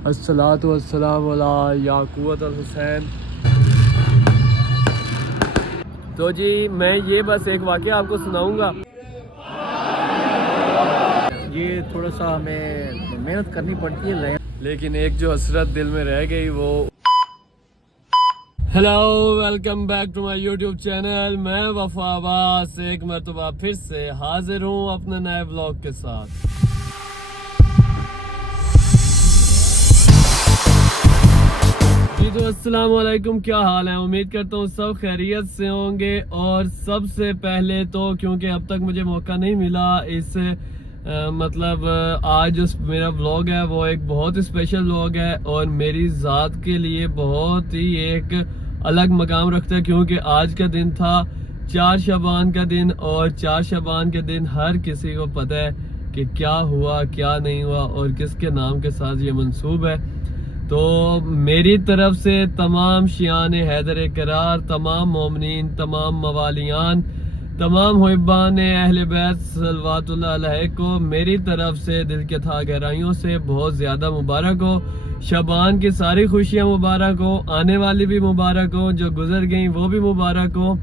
अस्सलातु वस्सलामु अला याक़ूत अल हुसैन। तो जी मैं ये बस एक वाक़या आपको सुनाऊंगा। ये थोड़ा सा हमें मेहनत करनी पड़ती है, लेकिन एक जो हसरत दिल में रह गई वो। Hello, welcome back to my YouTube channel. मैं वफा अब्बास एक मरतबा फिर से हाजिर हूँ अपने नए ब्लॉग के साथ। जी तो अस्सलाम वालेकुम, क्या हाल है? उम्मीद करता हूँ सब खैरियत से होंगे। और सबसे पहले तो क्योंकि अब तक मुझे मौका नहीं मिला इस आज जो मेरा व्लॉग है वो एक बहुत स्पेशल व्लॉग है और मेरी ज़ात के लिए बहुत ही एक अलग मकाम रखता है, क्योंकि आज का दिन था 4 शबान का दिन। और 4 शबान के दिन हर किसी को पता है कि क्या हुआ क्या नहीं हुआ और किसके नाम के साथ ये मंसूब है। तो मेरी तरफ से तमाम शियान हैदर करार, तमाम मोमिनीन, तमाम मवालियान, तमाम हुब्बान अहले बैत सल्लल्लाहु अलैहि को मेरी तरफ से दिल के था गहराइयों से बहुत ज़्यादा मुबारक हो। शबान की सारी खुशियाँ मुबारक हो, आने वाली भी मुबारक हो, जो गुजर गई वो भी मुबारक हो।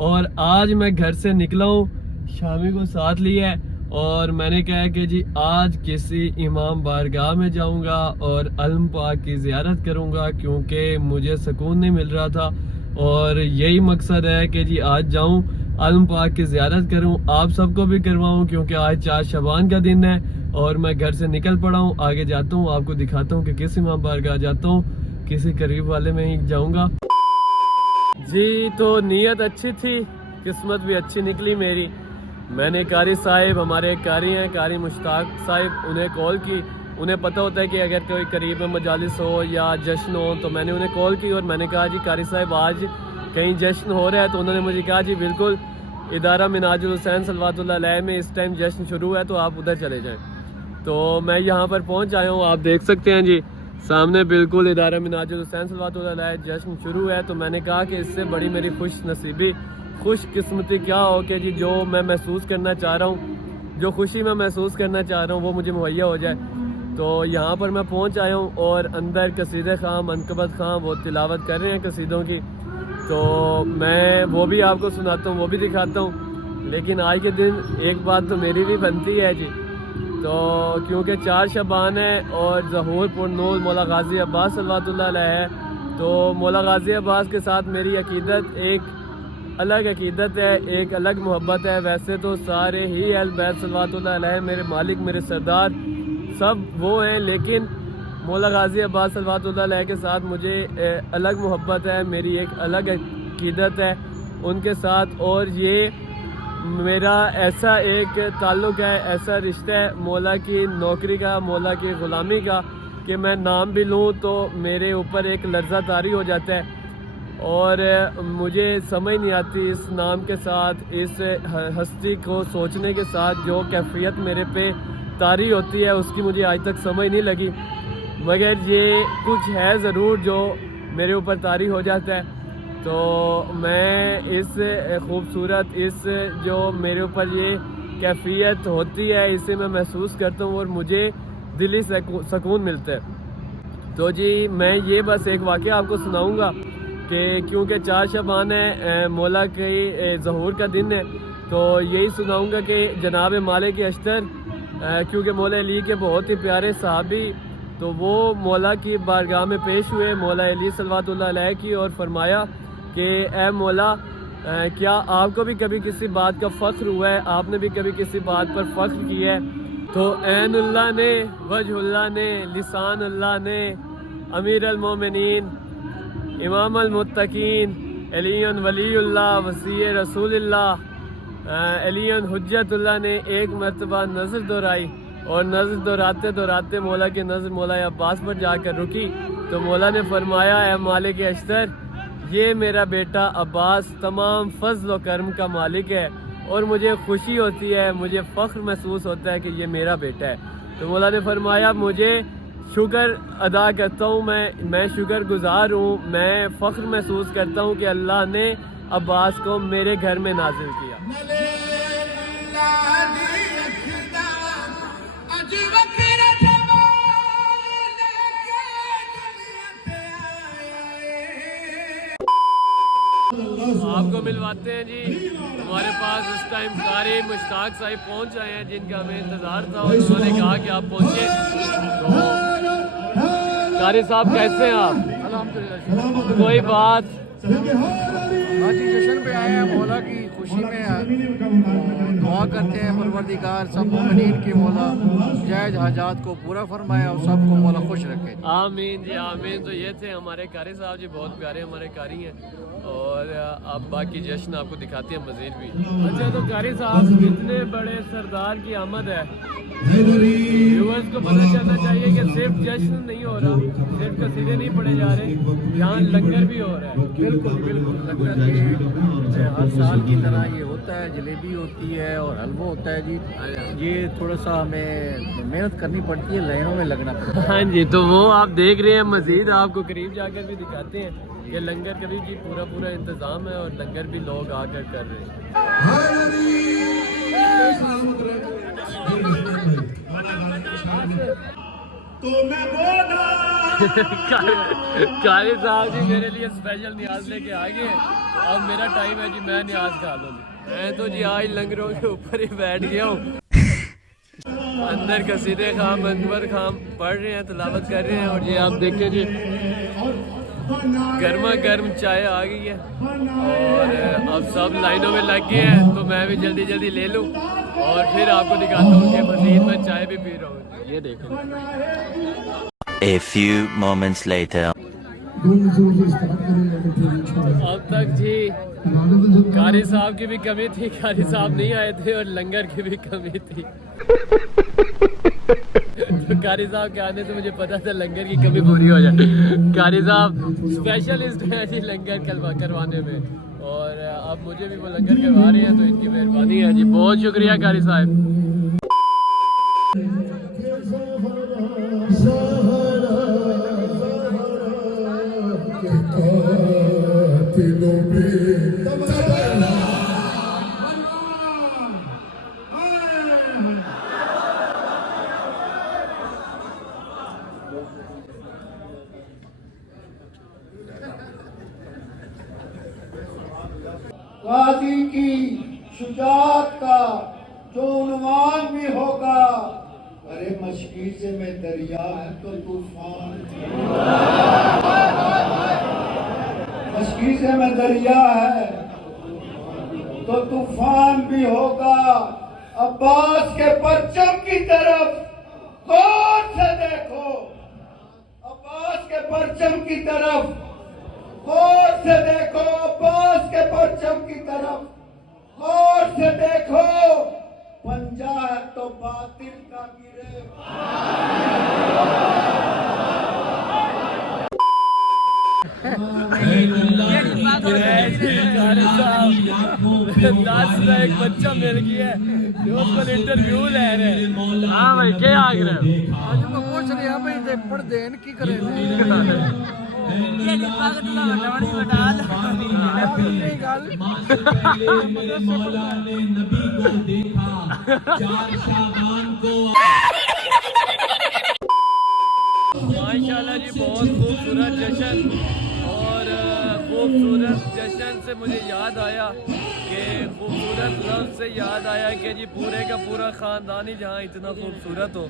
और आज मैं घर से निकला हूँ, शामी को साथ लिया है और मैंने कहा कि जी आज किसी इमाम बारगाह में जाऊंगा और अलम पाक की ज़ियारत करूंगा, क्योंकि मुझे सुकून नहीं मिल रहा था। और यही मकसद है कि जी आज जाऊं, अलम पाक की ज़ियारत करूं, आप सबको भी करवाऊं, क्योंकि आज 4 शबान का दिन है। और मैं घर से निकल पड़ा हूं, आगे जाता हूं, आपको दिखाता हूं कि किस इमाम बारगाह जाता हूं, किसी करीब वाले में ही जाऊंगा। जी तो नीयत अच्छी थी, किस्मत भी अच्छी निकली मेरी। मैंने कारी साहिब, हमारे एक कारी हैं कारी मुश्ताक साहिब, उन्हें कॉल की। उन्हें पता होता है कि अगर कोई करीब में मजालिस हो या जश्न हो, तो मैंने उन्हें कॉल की और मैंने कहा जी कारी साहिब आज कहीं जश्न हो रहा है? तो उन्होंने मुझे कहा जी बिल्कुल, इदारा मिनाजुल हुसैन सल्लल्लाहु अलैहि में इस टाइम जश्न शुरू है, तो आप उधर चले जाएँ। तो मैं यहाँ पर पहुँच आया हूँ, आप देख सकते हैं जी सामने बिल्कुल इदारा मिनाजुल हुसैन सल्लल्लाहु अलैहि जश्न शुरू है। तो मैंने कहा कि इससे बड़ी मेरी खुश नसीबी, खुश किस्मती क्या हो कि जी जो मैं महसूस करना चाह रहा हूँ, जो खुशी मैं महसूस करना चाह रहा हूँ वो मुझे मुहैया हो जाए। तो यहाँ पर मैं पहुँच आया हूँ और अंदर कसीदे खां, मनकबत खां वो तिलावत कर रहे हैं कसीदों की। तो मैं वो भी आपको सुनाता हूँ, वो भी दिखाता हूँ। लेकिन आज के दिन एक बात तो मेरी भी बनती है जी, तो क्योंकि 4 शबान है और ज़हूर पुरनूर मौला गाजी अब्बास सल्लल्लाहु अलैहि है, तो मौला गाजी अब्बास के साथ मेरी अकीदत एक अलग अकीदत है, एक अलग मोहब्बत है। वैसे तो सारे ही अहल बैत सल्लल्लाहु अलैहि मेरे मालिक, मेरे सरदार सब वो हैं, लेकिन मौला गाजी अब्बास सल्लल्लाहु अलैहि के साथ मुझे अलग मोहब्बत है, मेरी एक अलग अकीदत है उनके साथ। और ये मेरा ऐसा एक ताल्लुक़ है, ऐसा रिश्ता है मौला की नौकरी का, मौला की ग़ुलामी का, कि मैं नाम भी लूँ तो मेरे ऊपर एक लर्ज़ा तारी हो जाता है। और मुझे समझ नहीं आती इस नाम के साथ, इस हस्ती को सोचने के साथ जो कैफियत मेरे पे तारी होती है, उसकी मुझे आज तक समझ नहीं लगी। मगर ये कुछ है ज़रूर जो मेरे ऊपर तारी हो जाता है। तो मैं इस खूबसूरत, इस जो मेरे ऊपर ये कैफियत होती है, इसे मैं महसूस करता हूँ और मुझे दिली सुकून मिलता है। तो जी मैं ये बस एक वाक़या आपको सुनाऊँगा कि क्योंकि 4 शबान है, मौला के ज़हूर का दिन है, तो यही सुनाऊंगा कि जनाब मालिक अश्तर, क्योंकि मौला अली के बहुत ही प्यारे सहाबी, तो वो मौला की बारगाह में पेश हुए, मौला अली सल्लल्लाहु अलैहि की, और फरमाया कि ए मौला, क्या आपको भी कभी किसी बात का फ़ख्र हुआ है? आपने भी कभी किसी बात पर फ़ख्र किया है? तो ऐनुल्लाह ने, वजहुल्लाह ने, लिसानुल्लाह ने, अमीर अल मोमिनीन, इमाम अल मुत्तकीन, अलीन वलीउल्लाह, वसी रसूलुल्लाह, अलीन हुज्जतुल्लाह ने एक मरतबा नज़र दोहराई। और नज़र दोहराते दोहराते मौला की नज़र मौला अब्बास पर जाकर रुकी। तो मौला ने फरमाया, ए मालिक अश्तर, ये मेरा बेटा अब्बास तमाम फज़ल व करम का मालिक है और मुझे खुशी होती है, मुझे फ़ख्र महसूस होता है कि ये मेरा बेटा है। तो मौला ने फरमाया, मुझे शुक्र अदा करता हूँ, मैं शुक्र गुज़ार हूँ, मैं फ़ख्र महसूस करता हूँ कि अल्लाह ने अब्बास को मेरे घर में नाजिल किया। को मिलवाते हैं जी। हमारे पास इस टाइम कारी मुश्ताक साहिब पहुंच आए हैं जिनका हमें इंतज़ार था और उन्होंने कहा कि आप पहुंचे। तो कारी साहब कैसे हैं आप? अल्हम्दुलिल्लाह। कोई बात? आज जश्न पे आए हैं, मौला की खुशी में दुआ करते हैं परवरदिगार सब मोमिनीन की मौला जायज़ हाजात को पूरा फरमाए और सबको मौला खुश रखे। आमीन जी आमीन। तो ये थे हमारे कारी साहब जी, बहुत प्यारे हमारे कारी हैं। और अब बाकी जश्न आपको दिखाते हैं मज़ीद भी। अच्छा, तो कारी साहब इतने बड़े सरदार की आमद है, व्यूअर्स को पता चलना चाहिए कि सिर्फ जश्न नहीं हो रहा, सिर्फ कसीदे नहीं पढ़े जा रहे, यहाँ लंगर भी हो रहा है। बिल्कुल बिल्कुल, लंगर ये हर साल की तरह ये होता है, जलेबी होती है और हलवा होता है जी। ये थोड़ा सा हमें मेहनत करनी पड़ती है, लाइनों में लगना पड़ता है। हाँ जी, तो वो आप देख रहे हैं। मजीद आपको करीब जाकर भी दिखाते हैं कि लंगर का भी पूरा पूरा इंतज़ाम है और लंगर भी लोग आकर कर रहे हैं। कारी साहब जी मेरे लिए स्पेशल न्याज लेके आ गए। तो अब मेरा टाइम है जी, मैं न्याज खा लूँगी। मैं तो जी आज लंगरों के ऊपर ही बैठ गया हूँ। अंदर कसीदे खाम अकबर खाम पढ़ रहे हैं, तिलावत कर रहे हैं। और ये आप देखिए जी, गर्मा गर्म चाय आ गई है और अब सब लाइनों में लग गए हैं। तो मैं भी जल्दी जल्दी ले लूँ और फिर आपको दिखाता हूँ कि मज़ीद मैं चाय भी पी रहा हूँ। ये देखो। A few moments later. अब तक जी कारी साहब की भी कमी थी, कारी साहब नहीं आए थे और लंगर की भी कमी थी। तो कारी साहब के आने से मुझे पता था लंगर की कमी पूरी हो जाए। कारी साहब स्पेशलिस्ट हैं जी लंगर करवाने में और अब मुझे भी वो लंगर करवा रहे हैं, तो इनकी मेहरबानी है जी। बहुत शुक्रिया कारी साहब। गाजी की शुजात का जो उन्वान भी होगा, अरे मशकी से मैं दरिया है तो तूफान, मशकी से मैं दरिया है तो तूफान भी होगा। अब्बास के परचम की तरफ गौर से देखो, अब्बास के परचम की तरफ गौर से देखो, अब्बास के परचम की तरफ गौर से देखो। पंजा है तो बातिल का गिरे। एक बच्चा मिल गया है जो उसको इंटरव्यू ले रहे हैं। हाँ भाई, क्या आग रहे मैं पूछ रहा भाई पढ़ देन की करे माशाल्लाह जी, बहुत खूबसूरत जश्न। और खूबसूरत जश्न से मुझे याद आया कि खूबसूरत लफ्ज़ से याद आया कि जी पूरे का पूरा ख़ानदान ही जहाँ इतना खूबसूरत हो,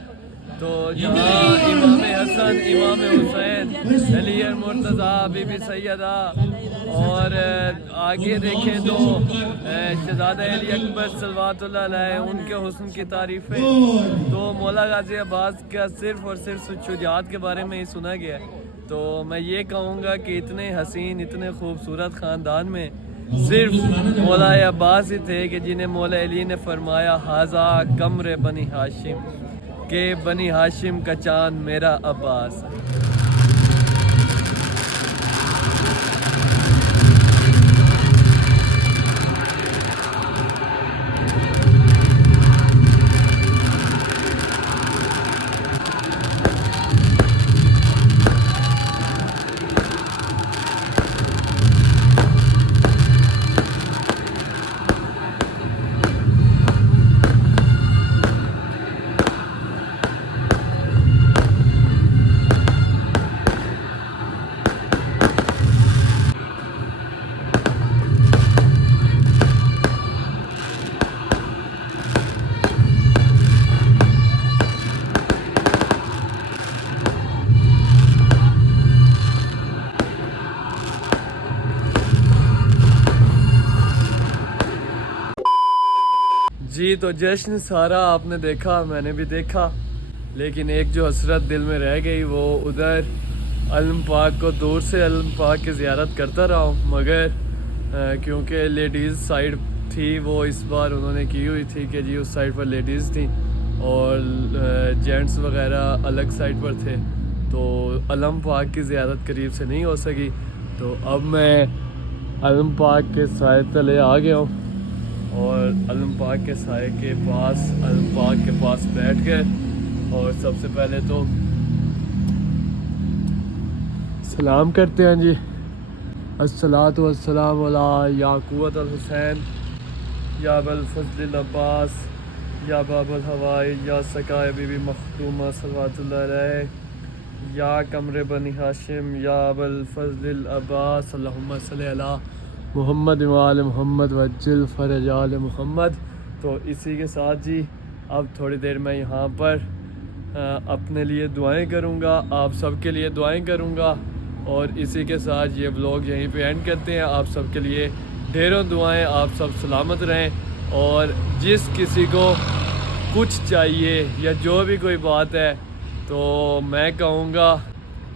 तो जहाँ इमाम हसन, इमाम हुसैन, अली मुर्तज़ा, बीबी सैयदा और आगे देखें तो शहज़ादा अली अकबर सल्लल्लाहु अलैहि उनके हुस्न की तारीफ़ें, तो मौला गाज़ी अब्बास का सिर्फ़ और सिर्फ शुजाअत के बारे में ही सुना गया है। तो मैं ये कहूँगा कि इतने हसीन, इतने खूबसूरत ख़ानदान में सिर्फ मौला अब्बास ही थे कि जिन्हें मौला अली ने फरमाया हाजा कमरे बनी हाशिम, के बनी हाशिम का चांद मेरा अब्बास। जी तो जश्न सारा आपने देखा, मैंने भी देखा, लेकिन एक जो हसरत दिल में रह गई वो उधर अलम पाक को दूर से अलम पाक की ज़ियारत करता रहा हूँ, मगर क्योंकि लेडीज़ साइड थी वो इस बार उन्होंने की हुई थी कि जी उस साइड पर लेडीज़ थी और जेंट्स वगैरह अलग साइड पर थे, तो अलम पाक की ज़ियारत करीब से नहीं हो सकी। तो अब मैं अलम पाक के साए तले आ गया हूँ और अलम पाक के साए के पास अलम पाक के पास बैठ गए और सबसे पहले तो सलाम करते हैं जी, अस्सलातु वस्सलाम अला याकूत अल हुसैन या बल फजल अब्बास या बाबल हवाई या सकाए बीबी मखदूमा सल्लल्लाहु अलैहि या कमरे बनी हाशिम या अबल फजल अब्बास अल्लाहुम्मा सल्ली अला मोहम्मद वाल मोहम्मद वज्जल फरज आल मोहम्मद। तो इसी के साथ जी अब थोड़ी देर मैं यहाँ पर अपने लिए दुआएं करूँगा, आप सबके लिए दुआएं करूँगा और इसी के साथ ये व्लॉग यहीं पे एंड करते हैं। आप सबके लिए ढेरों दुआएं, आप सब सलामत रहें और जिस किसी को कुछ चाहिए या जो भी कोई बात है तो मैं कहूँगा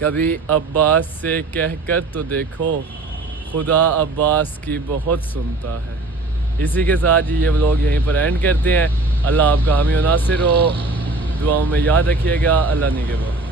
कभी अब्बास से कहकर तो देखो, खुदा अब्बास की बहुत सुनता है। इसी के साथ ये व्लॉग यहीं पर एंड करते हैं। अल्लाह आपका हामी और नासिर हो, दुआओं में याद रखिएगा। अल्लाह निगहबान।